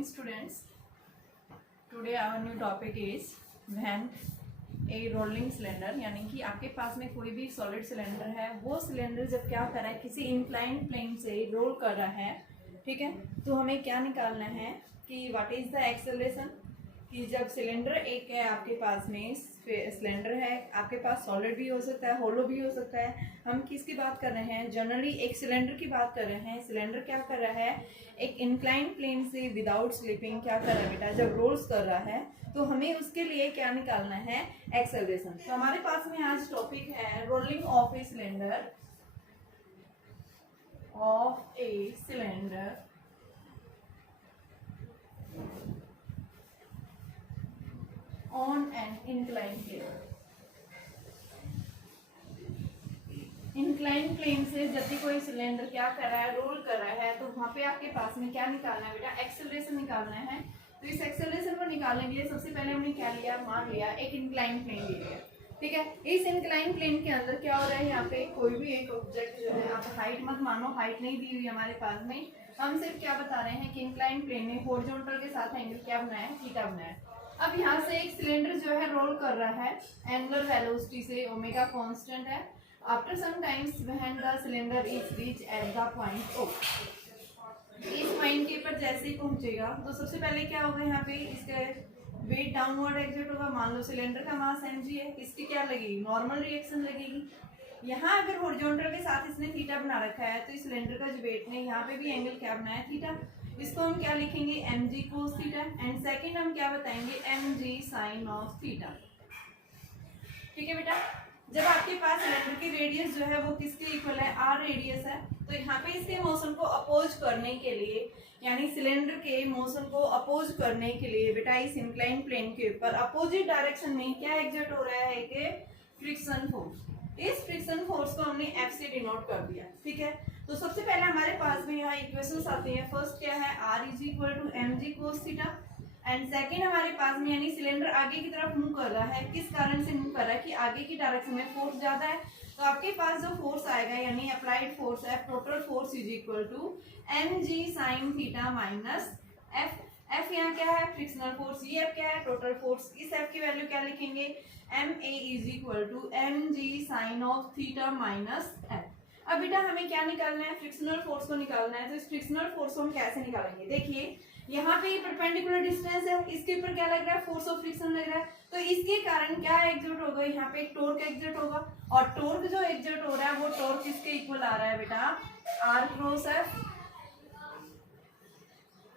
morning students. Today our new topic is when a rolling cylinder, यानी कि आपके पास में कोई भी सॉलिड सिलेंडर है, वो सिलेंडर जब क्या कर रहा है, किसी इंक्लाइंड प्लेन से रोल कर रहा है, ठीक है, तो हमें क्या निकालना है कि व्हाट इज द एक्सेलरेशन। कि जब सिलेंडर एक है आपके पास में, सिलेंडर है आपके पास, सॉलिड भी हो सकता है, होलो भी हो सकता है। हम किसकी बात कर रहे हैं? जनरली एक सिलेंडर की बात कर रहे हैं। सिलेंडर क्या कर रहा है, एक इंक्लाइंड प्लेन से विदाउट स्लिपिंग क्या कर रहा है बेटा, जब रोल्स कर रहा है, तो हमें उसके लिए क्या निकालना है, एक्सेलरेशन। तो हमारे पास में आज टॉपिक है rolling of a cylinder on an inclined plane. Inclined plane से जब भी कोई सिलेंडर क्या कर रहा है, रोल कर रहा है, तो वहां पे आपके पास में क्या निकालना है बेटा, एक्सेलरेशन निकालना है। तो इस एक्सेलरेशन को निकालने के लिए सबसे पहले हमने क्या लिया, मान लिया एक इंक्लाइंड प्लेन ले लिया, ठीक है। इस इंक्लाइंड प्लेन के अंदर क्या हो रहा है, यहाँ पे कोई भी एक ऑब्जेक्ट जो है, आप हाइट मत मानो, हाइट नहीं दी हुई हमारे पास में, हम सिर्फ क्या बता रहे हैं कि इंक्लाइंड प्लेन में हॉरिजॉन्टल के साथ एंगल क्या बनाया है, थीटा बनाया है। अब यहाँ से एक सिलेंडर जो है रोल कर रहा है एंगुलर वेलोसिटी से, ओमेगा कांस्टेंट है। After some times when the cylinder is reach at the point O, इस पॉइंट के ऊपर जैसे ही पहुंचेगा तो सबसे पहले क्या होगा, यहाँ पे इसका वेट डाउनवर्ड एग्जर्ट होगा। मान लो सिलेंडर का मास mg है, इसकी क्या लगेगी, नॉर्मल रिएक्शन लगेगी। यहाँ अगर हॉरिजॉन्टल के साथ इसने थीटा बना रखा है, तो इस सिलेंडर का जो वेट ने यहाँ पे भी एंगल क्या बनाया, थीटा। इसको हम क्या लिखेंगे, mg cos theta, and second हम क्या बताएंगे, mg sin ऑफ थीटा। ठीक है बेटा, जब आपके पास सिलेंडर की रेडियस जो है वो किसके इक्वल है, r रेडियस है, तो यहाँ पे इसके मोशन को अपोज करने के लिए, यानी सिलेंडर के मोशन को अपोज करने के लिए बेटा, इस इंक्लाइन प्लेन के ऊपर अपोजिट डायरेक्शन में क्या एग्जर्ट हो रहा है, कि फ्रिक्शन फोर्स। इस फ्रिक्शन फोर्स को हमने F से डिनोट कर दिया, ठीक है। तो सबसे पहले हमारे पास में यहाँ इक्वेशंस आती हैं। फर्स्ट क्या है, r is equal to mg cos theta, and second हमारे पास में, यानी सिलेंडर आगे की तरफ मूव कर रहा है, किस कारण से मूव कर रहा है, कि आगे की डायरेक्शन में फोर्स ज्यादा है, तो आपके पास जो फोर्स आएगा, यानी अप्लाइड फोर्स है, total force is equal to mg sin theta minus f। f यहाँ क्या है, फ्रिक्शनल फोर्स, ये f क्या है, टोटल फोर्स। इस f की वैल्यू क्या लिखेंगे, ma is equal to mg sin of theta minus f। अब बेटा हमें क्या निकालना है, फ्रिक्शनल फोर्स को निकालना है। तो इस फ्रिक्शनल फोर्स को हम कैसे निकालेंगे, देखिए यहाँ पे परपेंडिकुलर डिस्टेंस है, इसके ऊपर क्या लग रहा है, फोर्स ऑफ फ्रिक्शन लग रहा है, तो इसके कारण क्या एग्जर्ट होगा, यहाँ पे एक टॉर्क एग्जर्ट होगा, और टॉर्क जो एग्जर्ट हो रहा है वो टॉर्क किसके इक्वल आ रहा है बेटा, r cross f,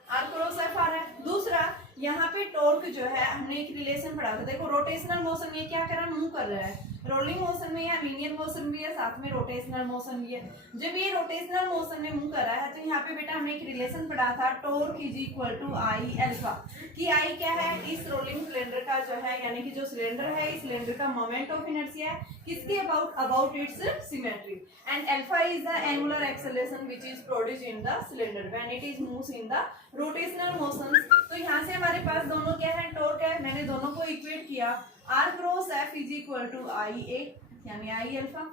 r cross f आ रहा है। दूसरा यहाँ पे टॉर्क जो है, हमने एक रिलेशन पढ़ा था, देखो रोटेशनल मोशन में क्या कर रहा है, मूव कर रहा है, रोलिंग मोशन में या लीनियर मोशन भी है, साथ में रोटेशनल मोशन भी है। जब ये रोटेशनल मोशन में मूव कर रहा है, तो यहाँ पे बेटा हमने एक रिलेशन पढ़ा था, torque is equal to i alpha, कि आई क्या है, इस रोलिंग सिलेंडर का जो है, यानी कि जो सिलेंडर है, इस सिलेंडर का मोमेंट ऑफ इनर्शिया है, किसके about it's symmetry, and alpha is the angular acceleration which is produced in the cylinder when it is moves in the rotational motions. तो यहाँ से हमारे पास दोनों क्या है, टॉर्क है, मैंने दोनों को इक्वेट किया, r cross f is equal to I A, यानी आई अल्फा।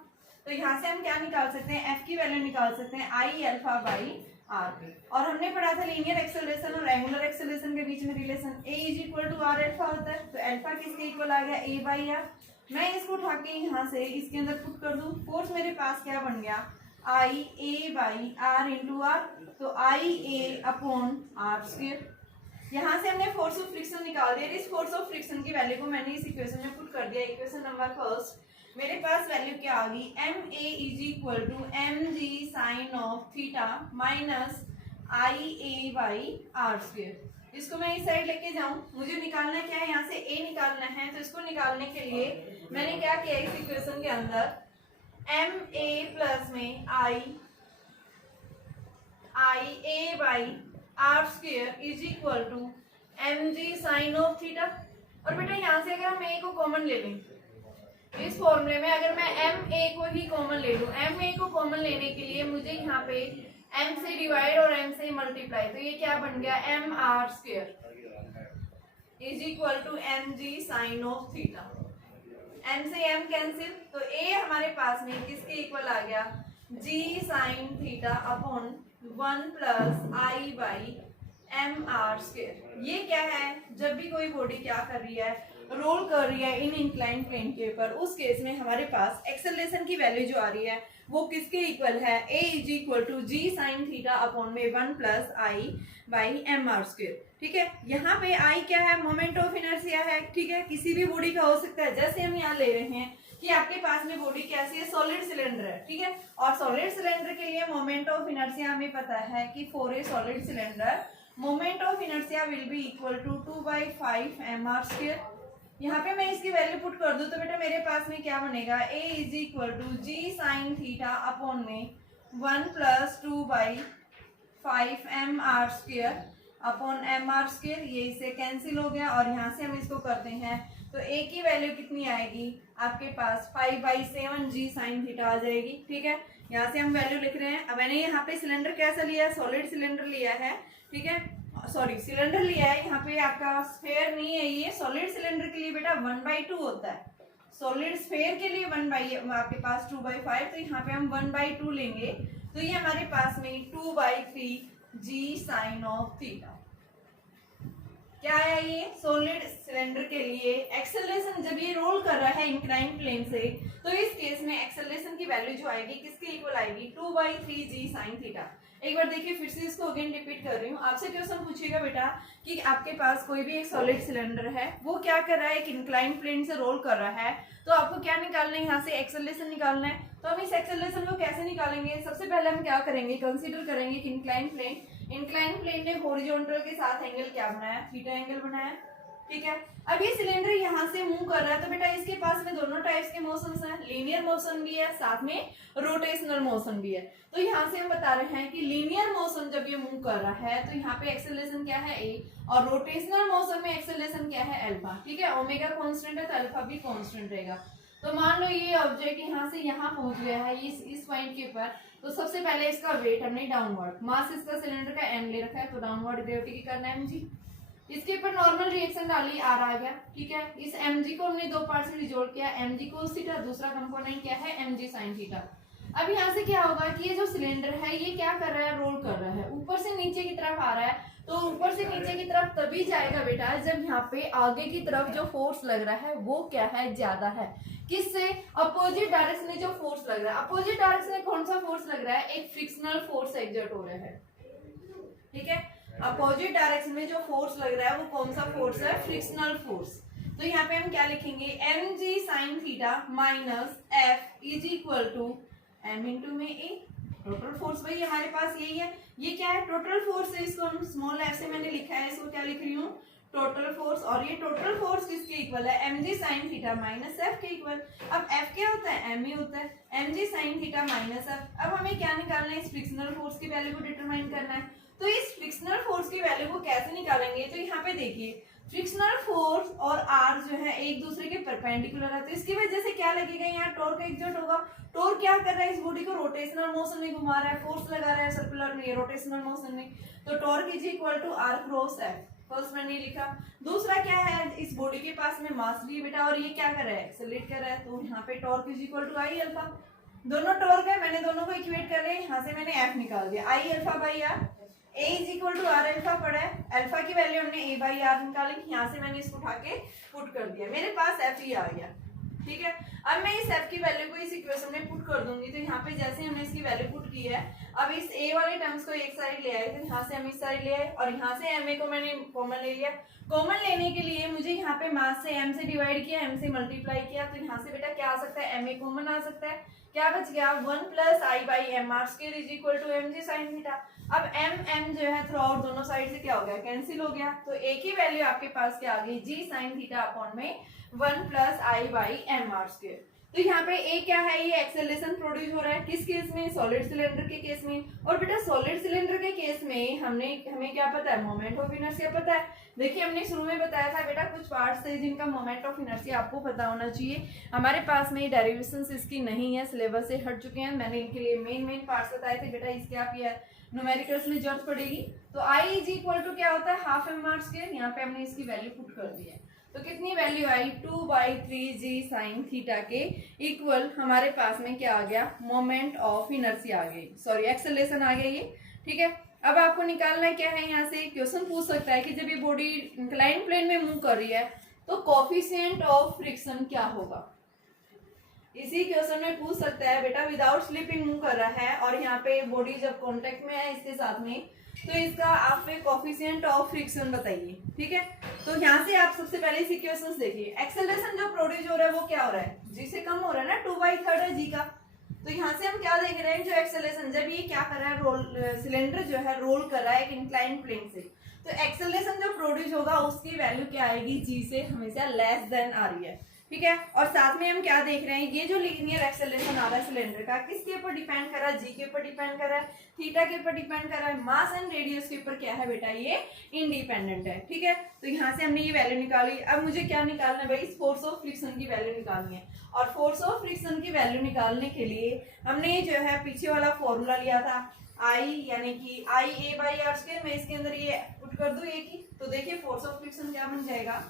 तो यहाँ से हम क्या निकाल सकते हैं, f की वैल्यू निकाल सकते हैं आई अल्फा बाई r। और हमने पढ़ा था लीनियर एक्सेलरेशन और एंगुलर एक्सेलरेशन के बीच में relation, a is equal to r alpha होता है, तो अल्फा किसके इक्वल आ गया, a बाई r। मैं इसको उठा के यहाँ से इसके अंदर पुट कर दूं, फोर्स मेरे पास क्या बन गया, आई ए बाई r इंटू r, तो आई ए अपॉन r स्क्वायर। यहाँ से हमने फोर्स ऑफ फ्रिक्शन निकाल दिया, इस फोर्स ऑफ फ्रिक्शन की वैल्यू को मैंने इस इक्वेशन में पुट कर दिया। इक्वेशन नंबर फर्स्ट, मेरे पास वैल्यू क्या आ गई, ma is equal to mg sin of theta minus i A by are square. इसको मैं इस साइड लेके जाऊं, मुझे निकालना क्या है, यहाँ से a निकालना है, तो इसको निकालने के लिए मैंने क्या किया, इस इक्वेशन के अंदर ma प्लस में I A by are square is equal to mg sin of theta. और बेटा यहाँ से अगर हम a को कॉमन ले लें, इस फॉर्मूले में अगर मैं ma को ही कॉमन ले लूं, ma को कॉमन लेने के लिए मुझे यहाँ पे m से डिवाइड और m से मल्टीप्लाई, तो ये क्या बन गया, m r square is equal to mg sin of theta. m से m कैंसिल, तो a हमारे पास में किसके इक्वल आ गया, g sin theta upon 1 plus i by m are square. ये क्या है, जब भी कोई बॉडी क्या कर रही है, रोल कर रही है इन इंक्लाइन प्लेन के ऊपर, उस केस में हमारे पास एक्सेलरेशन की वैल्यू जो आ रही है वो किसके इक्वल है, a is equal to g sine theta upon में 1 plus i by m are square. ठीक है, यहाँ पे आई क्या है, मोमेंट ऑफ इनर्शिया है। ठीक है, किसी भी बॉडी का हो सकता है। जैसे हम यहाँ ले रहे हैं कि आपके पास में बॉडी कैसी है, सॉलिड सिलेंडर है। ठीक है, और सॉलिड सिलेंडर के लिए मोमेंट ऑफ इनर्शिया हमें पता है कि for a solid cylinder moment of inertia will be equal to 2/5 m are square. यहाँ पे मैं इसकी वैल्यू पुट कर दूं तो बेटा मेरे पास में क्या बनेगा, a is equal to g sine theta upon में 1 plus 2/5 m are square upon m are square. ये इसे कैंसिल हो गया और यहाँ से हम इसको करते हैं तो a की वैल्यू कितनी आएगी आपके पास, 5/7 जी साइन थीटा आ जाएगी। ठीक है, यहाँ से हम वैल्यू लिख रहे हैं। अब मैंने यहाँ पे सिलेंडर कैसा लिया है, सॉलिड सिलेंडर लिया है। ठीक है, सॉरी सिलेंडर लिया है, यहाँ पे आपका स्फेयर नहीं है। ये सॉलिड सिलेंडर के लिए बेटा 1/2 होता है, सॉलिड स्फेयर के लिए 1 आपके पास 2/5, तो यहाँ पे हम 1/2 लेंगे तो ये हमारे पास में 2/3 जी साइन ऑफ थीटा। क्या है ये, सॉलिड सिलेंडर के लिए एक्सेलरेशन जब ये रोल कर रहा है इंक्लाइन प्लेन से, तो इस केस में एक्सेलरेशन की वैल्यू जो आएगी किसके इक्वल आएगी, 2/3 जी साइन थीटा। एक बार देखिए फिर से इसको अगेन रिपीट कर रही हूँ। आपसे क्वेश्चन पूछेगा बेटा कि आपके पास कोई भी एक सॉलिड सिलेंडर है, वो क्या कर रहा है, एक इंक्लाइन प्लेन से रोल कर रहा है, तो आपको क्या निकालना है, यहाँ से एक्सेलरेशन निकालना है। तो हम इस एक्सेलरेशन को कैसे निकालेंगे, सबसे पहले हम क्या करेंगे, कंसीडर करेंगे कि इंक्लाइन प्लेन ने हॉरिजॉन्टल के साथ एंगल क्या बनाया, थीटा एंगल बनाया। ठीक है, अब ये सिलेंडर यहाँ से मूव कर रहा है तो बेटा इसके पास में दोनों टाइप्स के मोशंस हैं, लीनियर मोशन भी है साथ में रोटेशनल मोशन भी है। तो यहाँ से हम बता रहे हैं कि लीनियर मोशन जब ये मूव कर रहा है तो यहाँ पे एक्सेलरेशन क्या है a, और रोटेशनल मोशन में एक्सेलरेशन क्या है अल्फा। ठीक है, ओमेगा कांस्टेंट है तो अल्फा भी कांस्टेंट रहेगा। तो मान लो ये ऑब्जेक्ट यहाँ से यहाँ पहुंच गया है इस पॉइंट के ऊपर, तो सबसे पहले इसका वेट हमने डाउनवर्ड, मास इसका सिलेंडर का m ले रखा है तो डाउनवर्ड ग्रेविटी की करना है mg। इसके ऊपर नॉर्मल रिएक्शन डाली, आर आ गया। ठीक है, इस mg को हमने दो पार्ट में जोड़ किया, mg cos थीटा, दूसरा कंपोनेंट क्या है mg sin थीटा। अब यहाँ से क्या होगा कि ये जो सिलेंडर है ये क्या कर रहा है, रोल कर रहा है, ऊपर से नीचे की तरफ आ रहा है। तो ऊपर से नीचे की तरफ तभी जाएगा बेटा जब यहाँ पे आगे की तरफ जो फोर्स लग रहा है वो क्या है, ज्यादा है। किससे, अपोजिट डायरेक्शन में जो फोर्स लग रहा है, अपोजिट डायरेक्शन में कौन सा फोर्स लग रहा है, एक फ्रिक्शनल फोर्स एक्सर्ट हो रहा है। ठीक है, अपोजिट डायरेक्शन में जो फोर्स लग रहा है वो कौन सा फोर्स है, फ्रिक्शनल फोर्स। तो यहाँ पे हम क्या लिखेंगे, mg sin theta minus f is equal to m into में a। टोटल फोर्स भाई हमारे पास यही है, ये क्या है, टोटल फोर्स है, इसको हम स्मॉल f से मैंने लिखा है, इसको क्या लिख रही हूँ, टोटल फोर्स। और ये टोटल फोर्स किसके इक्वल है, mg sin theta minus f के इक्वल। अब f क्या होता है, m ही होता है, mg sin theta minus f। अब हमें क्या निकालना है, इस फ्रिक्शनल फोर्स की वैल्यू को डिटरमाइन करना है। तो इस फ्रिक्शनल फोर्स की वैल्यू को कैसे निकालेंगे, तो यहाँ पे देखिए फ्रिक्शनल फोर्स और आर जो है एक दूसरे के परपेंडिकुलर है, तो इसकी वजह से क्या लगेगा, यहाँ टॉर्क एक्सर्ट होगा। टॉर्क क्या कर रहा है, इस बॉडी को रोटेशनल मोशन में घुमा रहा है, फोर्स लगा रहा है सर्कुलर में, रोटेशनल मोशन में। तो torque is equal to r cross F, first मैंने लिखा। दूसरा क्या है, इस बॉडी के पास में मास भी है बेटा और ये क्या कर रहा है, एक्सेलरेट कर रहा है, तो यहाँ पे torque is equal to i alpha. दोनों टॉर्क है, मैंने दोनों को इक्वेट कर रहे हैं, यहाँ से मैंने एफ निकाल दिया, i alpha by r. a is equal to r alpha पड़ा है, अल्फा की वैल्यू हमने a बाई आर निकाली, यहाँ से मैंने इसको उठा के पुट कर दिया, मेरे पास f ही आ गया। ठीक है, अब मैं इस f की वैल्यू को इस इक्वेशन में पुट कर दूंगी। तो यहाँ पे जैसे हमने इसकी वैल्यू पुट की है, अब इस a वाले टर्म्स को एक साइड ले आए, तो यहाँ से हम इस साइड ले आए और यहाँ से ma को मैंने कॉमन ले लिया। कॉमन लेने के लिए मुझे यहाँ पे मास से m से डिवाइड किया, m से मल्टीप्लाई किया, तो यहाँ से बेटा क्या आ सकता है, ma कॉमन आ सकता है। क्या बच गया, 1 plus i by m are square is equal to mg sin theta. अब m जो है थ्रू आउट दोनों साइड से क्या हो गया, कैंसिल हो गया। तो a की वैल्यू आपके पास क्या आ गई, g sin थीटा अपॉन में 1 plus i by m are square. तो यहाँ पे a क्या है, ये एक्सेलरेशन प्रोड्यूस हो रहा है किस केस में, सॉलिड सिलेंडर के केस में। और बेटा सॉलिड सिलेंडर के केस में हमें क्या पता है, मोमेंट ऑफ इनर्शिया पता है। देखिए हमने शुरू में बताया था बेटा कुछ पार्ट्स थे जिनका मोमेंट ऑफ इनर्शिया आपको पता होना चाहिए। हमारे पास में डेरिवेशंस इसकी नहीं है, सिलेबस से हट चुके हैं। मैंने इनके लिए मेन पार्ट्स बताए थे बेटा, इसके आप ये न्यूमेरिकल्स में जरूरत पड़ेगी। तो I इज इक्वल टू क्या होता है, हाफ एम आर स्क्वायर। यहाँ पे हमने इसकी वैल्यू पुट कर दी है, तो कितनी वैल्यू आई, 2/3 जी साइन थीटा के इक्वल हमारे पास में क्या आ गया, मोमेंट ऑफ इनर्शिया आ गई, सॉरी एक्सेलरेशन आ गया, ये ठीक है। अब आपको निकालना क्या है, यहाँ से क्वेश्चन पूछ सकता है कि जब ये बॉडी इंक्लाइन प्लेन में मूव कर रही है तो कोफिशिएंट ऑफ फ्रिक्शन क्या होगा। इसी क्वेश्चन में पूछ सकता है बेटा विदाउट स्लिपिंग मूव कर रहा है और यहाँ पे बॉडी जब कांटेक्ट में है इसके साथ में, तो इसका आप पे कोफिशिएंट ऑफ फ्रिक्शन बताइए। ठीक है, तो यहाँ से आप सबसे पहले इसी क्वेश्चन देखिए, एक्सेलरेशन जो प्रोड्यूस हो रहा है वो क्या हो रहा है, जी से कम हो रहा है ना, 2/3 है जी का। तो यहाँ से हम क्या देख रहे हैं, जो एक्सेलरेशन जब ये क्या कर रहा है, रोल सिलेंडर जो है रोल कर रहा है एक इंक्लाइन प्लेन से, तो एक्सेलरेशन जो प्रोड्यूस होगा उसकी वैल्यू क्या आएगी, जी से हमेशा लेस देन आ रही है। ठीक है, और साथ में हम क्या देख रहे हैं, ये जो लीनियर एक्सेलरेशन आ रहा है सिलेंडर का किसके ऊपर डिपेंड कर रहा है, जी के ऊपर डिपेंड कर रहा है, थीटा के ऊपर डिपेंड कर रहा है, मास एंड रेडियस के ऊपर क्या है बेटा, ये इंडिपेंडेंट है। ठीक है, तो यहाँ से हमने ये वैल्यू निकाली। अब मुझे क्या निकालना है भाई, इस फोर्स ऑफ फ्रिक्शन की वैल्यू निकालनी है। और फोर्स ऑफ फ्रिक्शन की वैल्यू निकालने के लिए हमने जो है पीछे वाला फॉर्मूला लिया था, आई यानी कि आई ए बाई आर स्क्वायर। मैं इसके अंदर ये पुट कर दूं एक ही, तो देखिए फोर्स ऑफ फ्रिक्शन क्या बन जाएगा,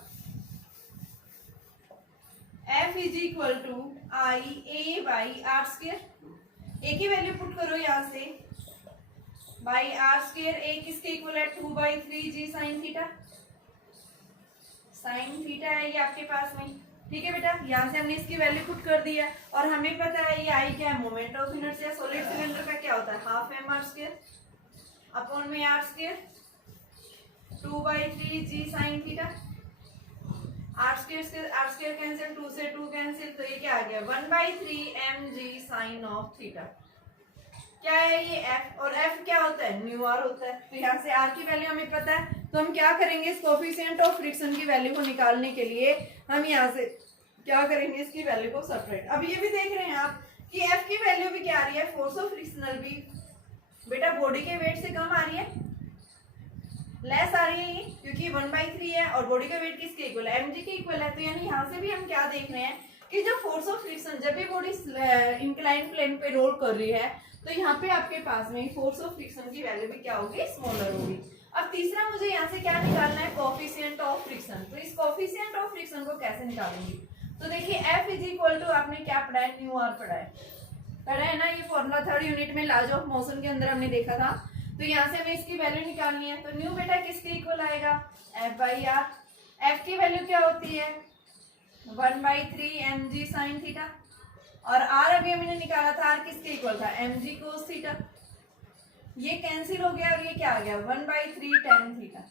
F is equal to I A by are square. एक ही वैल्यू पुट करो यहाँ से, बाई आर स्क्वायर, ए किसके इक्वल है, 2/3 G sine theta. Sine theta है ये आपके पास में। ठीक है बेटा, यहाँ से हमने इसकी वैल्यू पुट कर दी है और हमें पता है ये आई क्या है, moment of inertia. Solid cylinder का क्या होता है, half M are square upon में R square, 2/3 G sine theta. R square cancel, 2 से 2 कैंसिल, तो ये क्या आ गया, 1/3 m g sine of theta. क्या है ये एफ, और एफ क्या होता है, न्यू आर होता है। तो यहाँ से आर की वैल्यू हमें पता है, तो हम क्या करेंगे, इस कोफिशिएंट ऑफ फ्रिक्शन की वैल्यू को निकालने के लिए हम यहाँ से क्या करेंगे, इसकी वैल्यू को सेपरेट। अब ये भी देख रहे हैं आप कि एफ की वैल्यू भी क्या आ रही है, फोर्स ऑफ फ्रिक्शनल भी बेटा बॉडी के वेट से कम आ रही है, लेस आ रही है, क्योंकि 1/3 है और बॉडी का वेट किसके इक्वल है, mg के इक्वल है। तो यानी यहाँ से भी हम क्या देख रहे हैं कि जो फोर्स ऑफ फ्रिक्शन जब भी बॉडी इंक्लाइन प्लेन पे रोल कर रही है, तो यहाँ पे आपके पास में फोर्स ऑफ फ्रिक्शन की वैल्यू भी क्या होगी, स्मॉलर होगी। अब तीसरा मुझे यहाँ से क्या निकालना है, कोफिशिएंट ऑफ फ्रिक्शन। तो इस कोफिशिएंट ऑफ फ्रिक्शन को कैसे निकालेंगे, तो देखिए F इज इक्वल टू, आपने क्या पढ़ा है, न्यू आर पढ़ा है ना, ये फॉर्मूला 3rd यूनिट में लॉज ऑफ मोशन के अंदर हमने देखा था। तो यहाँ से हमें इसकी वैल्यू निकालनी है, तो न्यू बेटा किसके इक्वल आएगा, F बाई आर। F की वैल्यू क्या होती है, 1/3 mg साइन थीटा, और R अभी हमने निकाला था, R किसके इक्वल था, mg कोस थीटा। ये कैंसिल हो गया और ये क्या आ गया, 1/3 tan थीटा।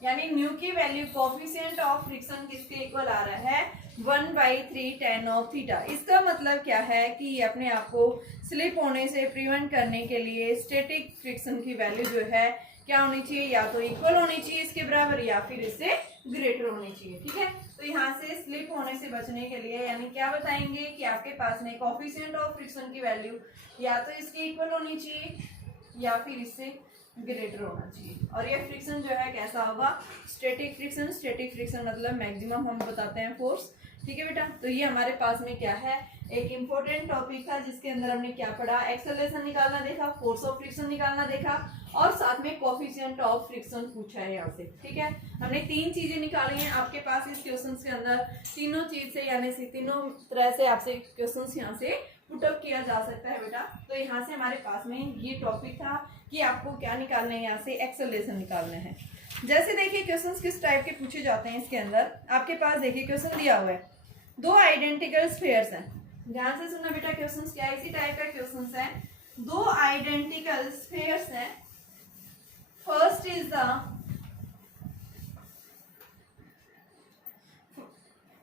यानी न्यू की वैल्यू कोफिशिएंट ऑफ फ्रिक्शन किसके इक्वल आ रहा है, 1/3 tan ऑफ थीटा। इसका मतलब क्या है कि ये अपने आप को स्लिप होने से प्रिवेंट करने के लिए स्टैटिक फ्रिक्शन की वैल्यू जो है क्या होनी चाहिए, या तो इक्वल होनी चाहिए इसके बराबर या फिर इससे ग्रेटर होनी चाहिए। ठीक है, तो यहाँ से स्लिप होने से बचने के लिए यानी क्या बताएंगे कि आपके पास में कोफिशिएंट ऑफ फ्रिक्शन की वैल्यू या तो इसकी इक्वल होनी चाहिए या फिर इससे ग्रेटर होना चाहिए। और ये फ्रिक्शन जो है कैसा होगा, स्टैटिक फ्रिक्शन। स्टैटिक फ्रिक्शन मतलब मैक्सिमम हम बताते हैं फोर्स। ठीक है बेटा, तो ये हमारे पास में क्या है, एक इम्पोर्टेंट टॉपिक था जिसके अंदर हमने क्या पढ़ा, एक्सेलरेशन निकालना देखा, फोर्स ऑफ फ्रिक्शन निकालना देखा और साथ में कोफिशिएंट ऑफ फ्रिक्शन पूछा है यहाँ से। ठीक है, हमने 3 चीजें निकाली हैं आपके पास इस क्वेश्चंस के अंदर। तीनों चीज से यानी से तीनों तरह से आपसे क्वेश्चंस यहाँ से पुटअप किया जा सकता है बेटा। तो यहाँ से हमारे पास में ये टॉपिक था कि आपको क्या निकालना है, यहाँ से एक्सेलरेशन निकालना है। जैसे देखिए क्वेश्चंस किस टाइप के पूछे जाते हैं इसके अंदर, आपके पास देखिए क्वेश्चन दिया हुआ है, 2 आइडेंटिकल स्फीयर्स हैं। ध्यान से सुनना बेटा, क्वेश्चंस क्या इसी टाइप का क्वेश्चंस है। 2 आइडेंटिकल स्फीयर्स हैं, first is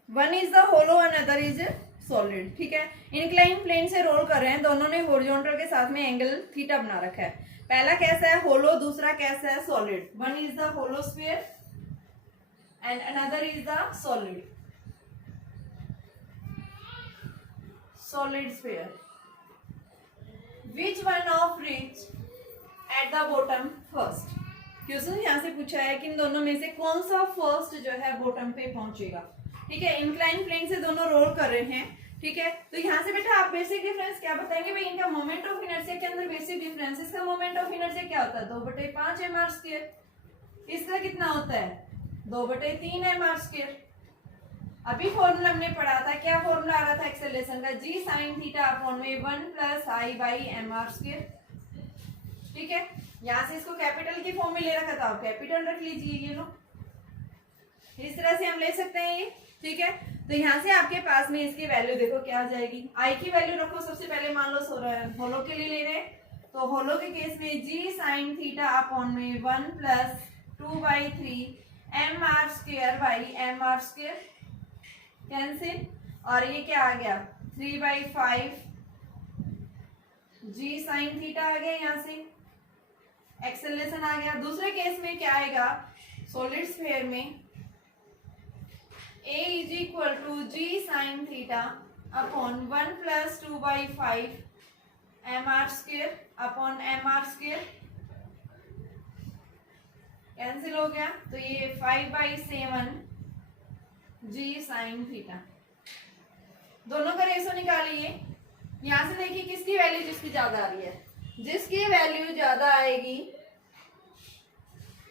one is the hollow and other is solid. ठीक है, इंक्लाइन प्लेन से रोल कर रहे हैं, दोनों ने हॉरिजॉन्टल के साथ में एंगल थीटा बना रखा है। पहला कैसा है, होलो, दूसरा कैसा है, solid. One is the hollow sphere and another is the solid sphere. Which one of which at the bottom first? Question यहाँ से पूछा है कि इन दोनों में से कौन सा फर्स्ट जो है बॉटम पे पहुंचेगा। ठीक है, इंक्लाइन प्लेन से दोनों रोल कर रहे हैं। ठीक है, तो यहाँ से बेटा आप बेसिक डिफरेंस क्या बताएंगे भाई, इनका मोमेंट ऑफ इनर्शिया के अंदर बेसिक डिफरेंस, इसका मोमेंट ऑफ इनर्शिया क्या होता है, 2/5 mr²। इसका कितना होता है, 2/3 mr²। अभी फॉर्मूला हमने पढ़ा था, क्या फॉर्मूला आ रहा था एक्सेलरेशन का, जी साइन थीटा अपॉन में 1 + i/mr²। ठीक है, यहाँ से इसको कैपिटल की फॉर्म में ले रखा था, कैपिटल रख लीजिए, ये लो, इस तरह से हम ले सकते हैं ये। ठीक है, तो यहाँ से आपके पास में इसकी वैल्यू देखो क्या आ जाएगी, आई की वैल्यू रखो सबसे पहले, मान लो होलो के लिए ले रहे हैं, तो होलो के केस में जी साइन थीटा अपॉन में 1 plus 2/3 m r square by m r square, cancel, और ये क्या आ गया 3/5 जी साइन थीटा आ गया, यहाँ से एक्सेलरेशन आ गया। दूसरे केस में क्या आएगा, सॉलिड स्फीयर में A is equal to g sine theta upon 1 plus 2/5 m r square upon m r square, cancel हो गया, तो ये 5/7 जी साइन थीटा। दोनों का रेशो निकालिए, यहां से देखिए किसकी वैल्यू जिसकी ज्यादा आ रही है, जिसकी वैल्यू ज्यादा आएगी,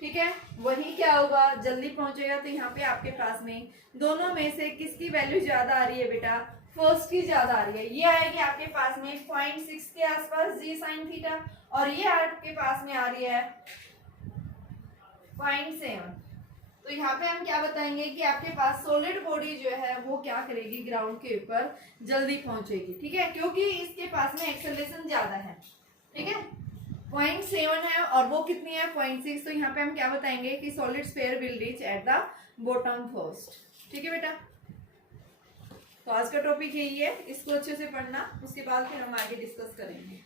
ठीक है, वही क्या होगा, जल्दी पहुंचेगा। तो यहाँ पे आपके पास में दोनों में से किसकी वैल्यू ज्यादा आ रही है बेटा, फर्स्ट की ज्यादा आ रही है, ये आएगी आपके पास में 0.6 के आसपास जी साइन थीटा, और ये आपके पास में आ रही है 0.7। तो यहाँ पे हम क्या बताएंगे कि आपके पास सॉलिड बॉडी जो है वो क्या करेगी, ग्राउंड के ऊपर जल्दी पहुंचेगी। ठीक है, क्योंकि इसके पास में एक्सेलरेशन ज्यादा है। ठीक है, 0.7 है और वो कितनी है 0.6, तो यहाँ पे हम क्या बताएंगे कि solid sphere will reach at the bottom first. ठीक है बेटा, तो आज का टॉपिक यही है, इसको अच्छे से पढ़ना, उसके बाद फिर हम आगे डिस्कस करेंगे।